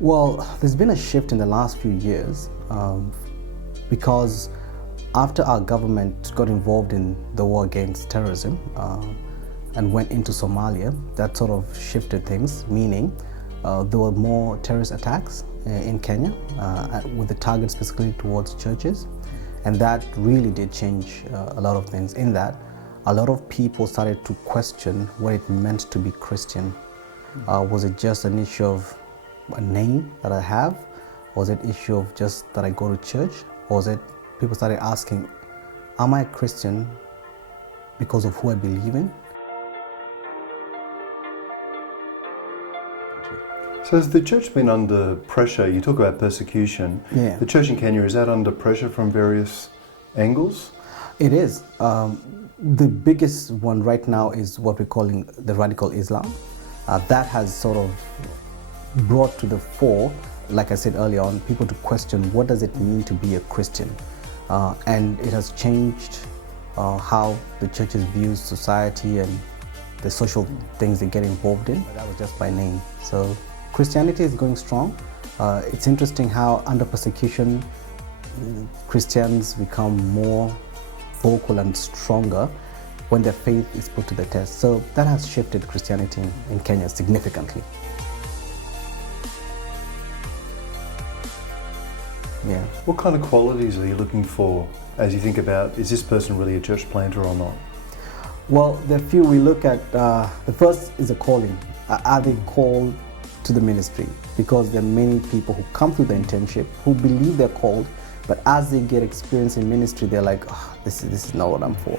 Well, there's been a shift in the last few years because after our government got involved in the war against terrorism and went into Somalia, that sort of shifted things, meaning there were more terrorist attacks in Kenya with the target specifically towards churches. And that really did change a lot of things in that a lot of people started to question what it meant to be Christian. Was it just an issue of a name that I have? Was it an issue of just that I go to church? Or was it people started asking, am I a Christian because of who I believe in? So has the church been under pressure? You talk about persecution. Yeah. The church in Kenya, is that under pressure from various angles? It is. The biggest one right now is what we're calling the radical Islam. That has sort of brought to the fore, like I said earlier on, people to question what does it mean to be a Christian. And it has changed how the churches view society and the social things they get involved in. But that was just by name. So Christianity is going strong. It's interesting how under persecution, Christians become more vocal and stronger when their faith is put to the test. So that has shifted Christianity in Kenya significantly. Yeah. What kind of qualities are you looking for as you think about, is this person really a church planter or not? Well, there are few we look at. The first is a calling. Are they called to the ministry? Because there are many people who come through the internship who believe they're called, but as they get experience in ministry, they're like, oh, this is not what I'm for.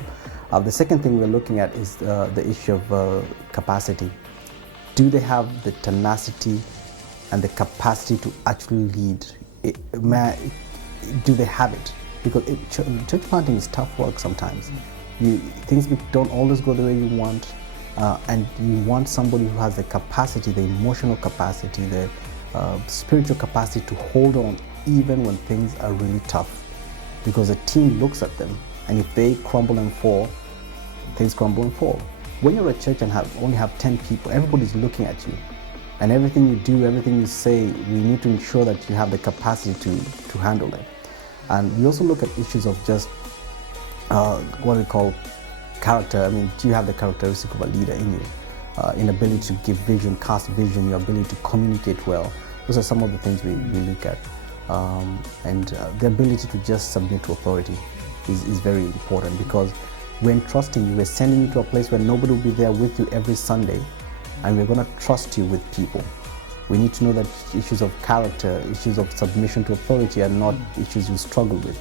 The second thing we're looking at is the issue of capacity. Do they have the tenacity and the capacity to actually lead? Do they have it? Because church planting is tough work sometimes. Things don't always go the way you want, and you want somebody who has the capacity, the emotional capacity, the spiritual capacity to hold on even when things are really tough. Because a team looks at them, and if they crumble and fall, things crumble and fall. When you're a church and only have 10 people, everybody's looking at you. And everything you do, everything you say, we need to ensure that you have the capacity to handle it. And we also look at issues of just what we call character. I mean, do you have the characteristic of a leader in you? Inability to give vision, cast vision, your ability to communicate well. Those are some of the things we look at. And the ability to just submit to authority is very important, because we're entrusting you, we're sending you to a place where nobody will be there with you every Sunday. And we're going to trust you with people. We need to know that issues of character, issues of submission to authority are not issues you struggle with.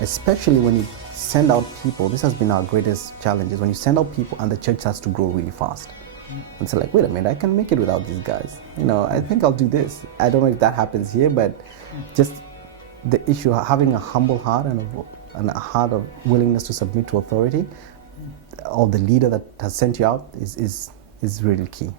Especially when you send out people, this has been our greatest challenge, is when you send out people and the church has to grow really fast. And so like, wait a minute, I can make it without these guys. I think I'll do this. I don't know if that happens here, but just the issue of having a humble heart and a heart of willingness to submit to authority of the leader that has sent you out is really key.